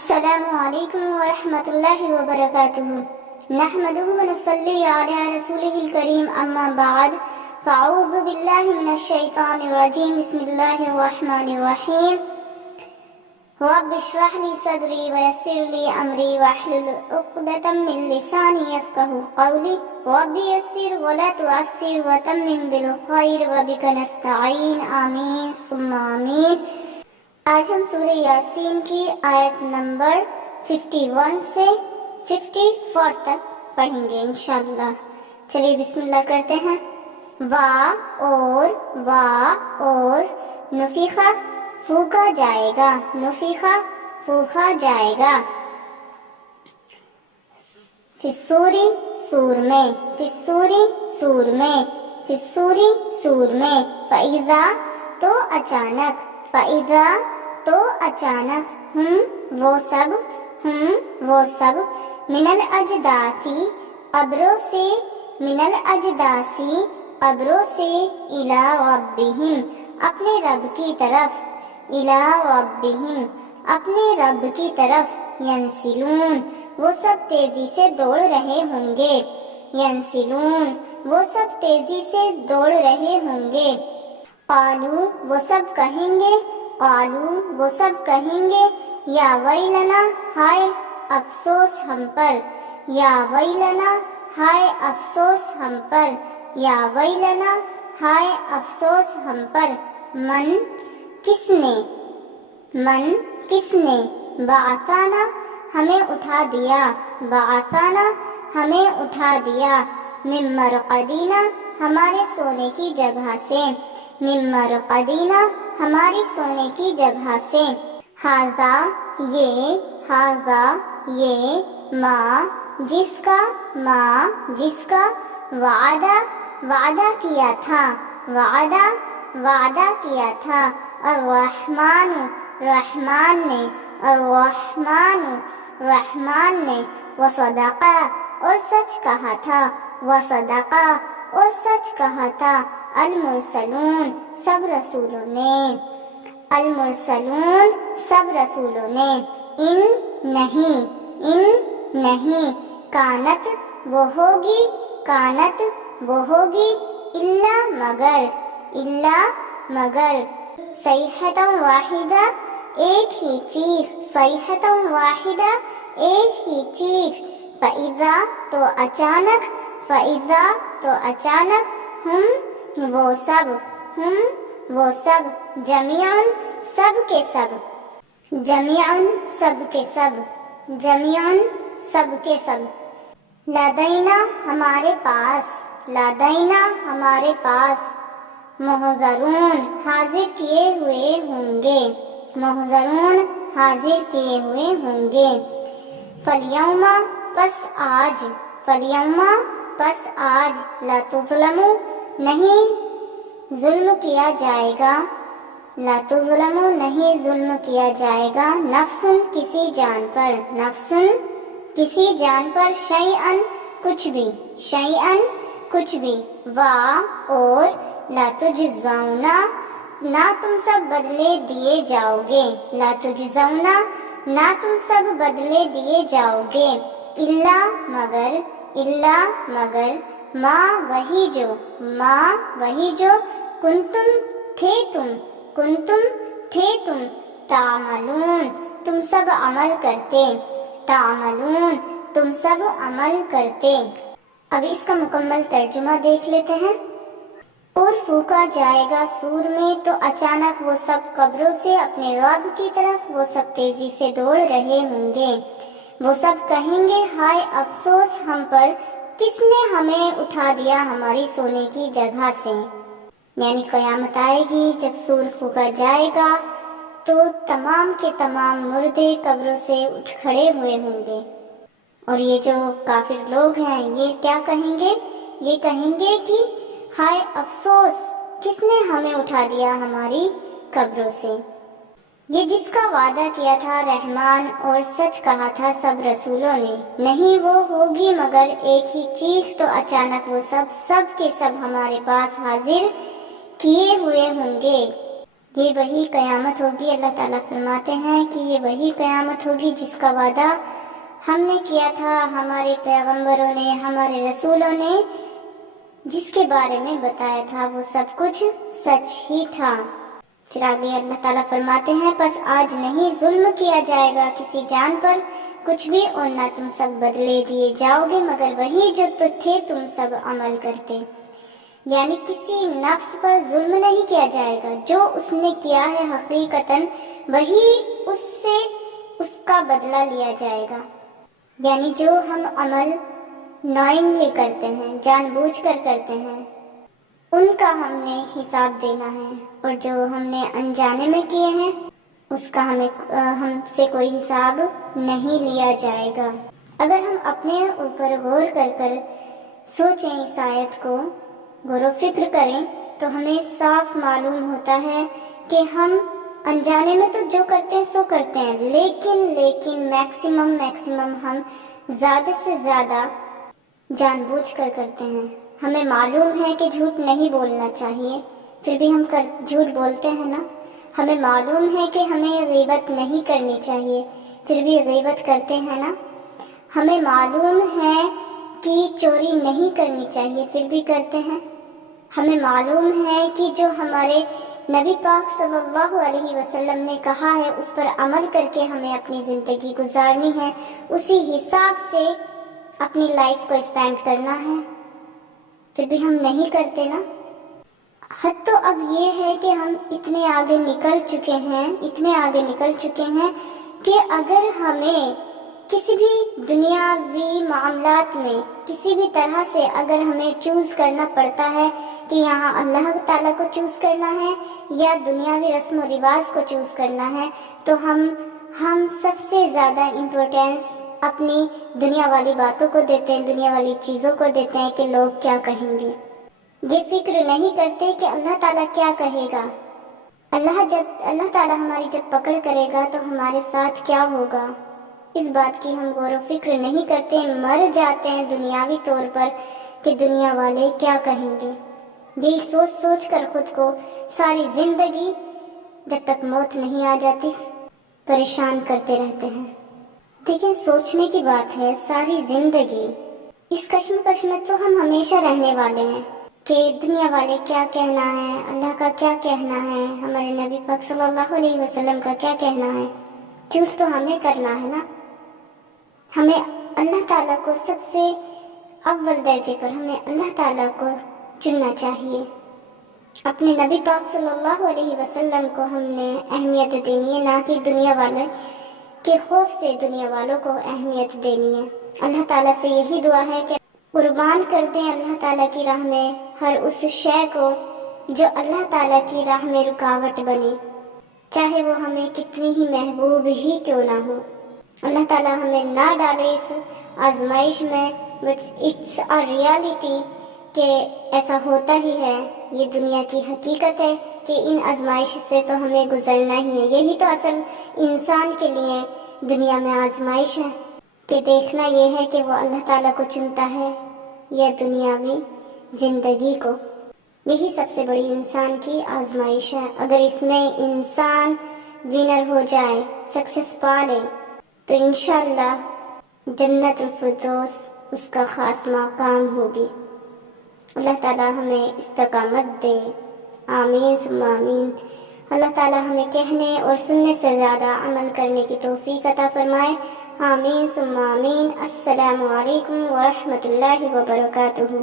السلام علیکم ورحمۃ اللہ وبرکاتہ نحمدہ ونصلی علی رسولہ الکریم اما بعد فاعوذ باللہ من الشیطان الرجیم بسم اللہ الرحمن الرحیم رب اشرح لی صدری ویسر لی امری واحلل عقدۃ من لسانی یفقہوا قولی رب یسر ولا تعسر وتمم بالخیر وبک نستعین آمین ثم آمین۔ آج ہم سورہ یاسین کی آیت نمبر 51 سے 54 تک پڑھیں گے انشاءاللہ۔ چلیے بسم اللہ کرتے ہیں۔ وا اور نفیخہ پھونکا جائے گا، نفیخہ پھونکا جائے گا، فِالصُّورِ سور میں، فِالصُّورِ سور میں، فِالصُّورِ سور میں، فَإِذَا تو اچانک، فَإِذَا تو اچانک، وہ سب من الاجداثی قبروں سے، من الاجداثی قبروں سے، الی ربہم اپنے رب کی طرف، الی ربہم اپنے رب کی طرف، ینسلون وہ سب تیزی سے دوڑ رہے ہوں گے، ینسلون وہ سب تیزی سے دوڑ رہے ہوں گے۔ قالوا وہ سب کہیں گے، قالوا وہ سب کہیں گے، یا ویلنا ہائے افسوس ہم پر، یا ویلنا ہائے افسوس ہم پر، یا ویلنا ہائے افسوس ہم پر، من کس نے بعثنا ہمیں اٹھا دیا، بعثنا ہمیں اٹھا دیا، من مرقدنا ہمارے سونے کی جگہ سے، من مرقدنا ہماری سونے کی جگہ سے، ھذا یہ ما جس کا وعدہ کیا تھا، وعدہ کیا تھا الرحمن رحمان نے، وصدق اور سچ کہا تھا، وصدق اور سچ کہا تھا، المرسلون سب رسولوں نے، المرسلون سب رسولوں نے، ان نہیں کانت وہ ہوگی الا مگر صیحۃ واحدہ ایک ہی چیخ، صیحۃ واحدہ ایک ہی چیخ، فَإِذَا تو اچانک ہم وہ سب جمیعاً سب کے سب، جمیعاً سب کے سب، جمیعاً سب کے سب، لدینا ہمارے پاس، لدینا ہمارے پاس، محضرون حاضر کیے ہوئے ہوں گے، محضرون حاضر کیے ہوئے ہوں گے، فَالْيَوْمَ پس آج لا تظلم نہیں ظلم کیا جائے گا، لا تظلم نہیں ظلم کیا جائے گا، نفس کسی جان پر، نفس کسی جان پر، شیئن کچھ بھی، شیئن کچھ بھی، اور لا تجزون نہ تم سب بدلے دیے جاؤ گے، لا تجزون نہ تم سب بدلے دیے جاؤ گے، الا مگر ما وہی جو کنتم تھے تم تعملون تم سب عمل کرتے، تعملون تم سب عمل کرتے۔ اب اس کا مکمل ترجمہ دیکھ لیتے ہیں۔ اور پھونکا جائے گا سور میں تو اچانک وہ سب قبروں سے اپنے رب کی طرف وہ سب تیزی سے دوڑ رہے ہوں گے، وہ سب کہیں گے ہائے افسوس ہم پر، کس نے ہمیں اٹھا دیا ہماری سونے کی جگہ سے۔ یعنی قیامت آئے گی، جب سور پھونکا جائے گا تو تمام کے تمام مردے قبروں سے اٹھ کھڑے ہوئے ہوں گے، اور یہ جو کافر لوگ ہیں یہ کیا کہیں گے؟ یہ کہیں گے کہ ہائے افسوس کس نے ہمیں اٹھا دیا ہماری قبروں سے۔ یہ جس کا وعدہ کیا تھا رحمان اور سچ کہا تھا سب رسولوں نے، نہیں وہ ہوگی مگر ایک ہی چیخ، تو اچانک وہ سب کے سب ہمارے پاس حاضر کیے ہوئے ہوں گے، یہ وہی قیامت ہوگی، اللہ تعالیٰ فرماتے ہیں کہ یہ وہی قیامت ہوگی جس کا وعدہ ہم نے کیا تھا، ہمارے پیغمبروں نے، ہمارے رسولوں نے جس کے بارے میں بتایا تھا وہ سب کچھ سچ ہی تھا۔ پھر آگے اللہ تعالیٰ فرماتے ہیں پس آج نہیں ظلم کیا جائے گا کسی جان پر کچھ بھی، اور نہ تم سب بدلے دیے جاؤ گے مگر وہی جو تھے تم سب عمل کرتے۔ یعنی کسی نفس پر ظلم نہیں کیا جائے گا، جو اس نے کیا ہے حقیقتاً وہی اس سے اس کا بدلہ لیا جائے گا۔ یعنی جو ہم عمل نوئنگلی کرتے ہیں، جان بوجھ کر کرتے ہیں، ان کا ہم نے حساب دینا ہے، اور جو ہم نے انجانے میں کیے ہیں اس کا ہم سے کوئی حساب نہیں لیا جائے گا۔ اگر ہم اپنے اوپر غور کر کر سوچیں، اس آیت کو غور و فکر کریں تو ہمیں صاف معلوم ہوتا ہے کہ ہم انجانے میں تو جو کرتے ہیں سو کرتے ہیں، لیکن میکسیمم ہم زیادہ سے زیادہ جان بوجھ کر کرتے ہیں۔ ہمیں معلوم ہے کہ جھوٹ نہیں بولنا چاہیے، پھر بھی ہم جھوٹ بولتے ہیں نا۔ ہمیں معلوم ہے کہ ہمیں غیبت نہیں کرنی چاہیے، پھر بھی غیبت کرتے ہیں نا۔ ہمیں معلوم ہے کہ چوری نہیں کرنی چاہیے، پھر بھی کرتے ہیں۔ ہمیں معلوم ہے کہ جو ہمارے نبی پاک صلی اللہ علیہ وسلم نے کہا ہے اس پر عمل کر کے ہمیں اپنی زندگی گزارنی ہے، اسی حساب سے اپنی لائف کو اسپینڈ کرنا ہے، پھر بھی ہم نہیں کرتے نا۔ حد تو اب یہ ہے کہ ہم اتنے آگے نکل چکے ہیں کہ اگر ہمیں کسی بھی دنیاوی معاملات میں کسی بھی طرح سے اگر ہمیں چوز کرنا پڑتا ہے کہ یہاں اللہ تعالیٰ کو چوز کرنا ہے یا دنیاوی رسم و رواج کو چوز کرنا ہے، تو ہم سب سے زیادہ امپورٹینس اپنی دنیا والی باتوں کو دیتے ہیں، دنیا والی چیزوں کو دیتے ہیں کہ لوگ کیا کہیں گے۔ یہ فکر نہیں کرتے کہ اللہ تعالیٰ کیا کہے گا، اللہ تعالیٰ ہماری جب پکڑ کرے گا تو ہمارے ساتھ کیا ہوگا، اس بات کی ہم غور و فکر نہیں کرتے، مر جاتے ہیں دنیاوی طور پر کہ دنیا والے کیا کہیں گے۔ یہی سوچ کر خود کو ساری زندگی جب تک موت نہیں آ جاتی پریشان کرتے رہتے ہیں۔ دیکھیں، سوچنے کی بات ہے، ساری زندگی اس کشمکش میں تو ہم ہمیشہ رہنے والے ہیں کہ دنیا والے کیا کہنا ہے، اللہ کا کیا کہنا ہے، ہمارے نبی پاک صلی اللہ علیہ وسلم کا کیا کہنا ہے۔ چوز تو ہمیں کرنا ہے نا۔ ہمیں اللہ تعالیٰ کو سب سے اول درجے پر ہمیں اللہ تعالیٰ کو چننا چاہیے۔ اپنے نبی پاک صلی اللہ علیہ وسلم کو ہم نے اہمیت دینی ہے، نہ کہ دنیا والے کے خوف سے دنیا والوں کو اہمیت دینی ہے۔ اللہ تعالیٰ سے یہی دعا ہے کہ قربان کر دیں اللہ تعالیٰ کی راہ میں ہر اس شے کو جو اللہ تعالیٰ کی راہ میں رکاوٹ بنے، چاہے وہ ہمیں کتنی ہی محبوب ہی کیوں نہ ہو۔ اللہ تعالیٰ ہمیں نہ ڈالے اس آزمائش میں، بٹ اٹس اے ریالٹی کہ ایسا ہوتا ہی ہے، یہ دنیا کی حقیقت ہے کہ ان آزمائش سے تو ہمیں گزرنا ہی ہے۔ یہی تو اصل انسان کے لیے دنیا میں آزمائش ہے کہ دیکھنا یہ ہے کہ وہ اللہ تعالیٰ کو چنتا ہے یا دنیاوی زندگی کو۔ یہی سب سے بڑی انسان کی آزمائش ہے۔ اگر اس میں انسان ونر ہو جائے، سکسیس پا لے، تو انشاءاللہ جنت الفردوس اس کا خاص مقام ہوگی۔ اللہ تعالیٰ ہمیں استقامت دے، آمین ثم آمین۔ اللہ تعالیٰ ہمیں کہنے اور سننے سے زیادہ عمل کرنے کی توفیق عطا فرمائے، آمین ثم آمین۔ السلام علیکم ورحمۃ اللہ وبرکاتہ۔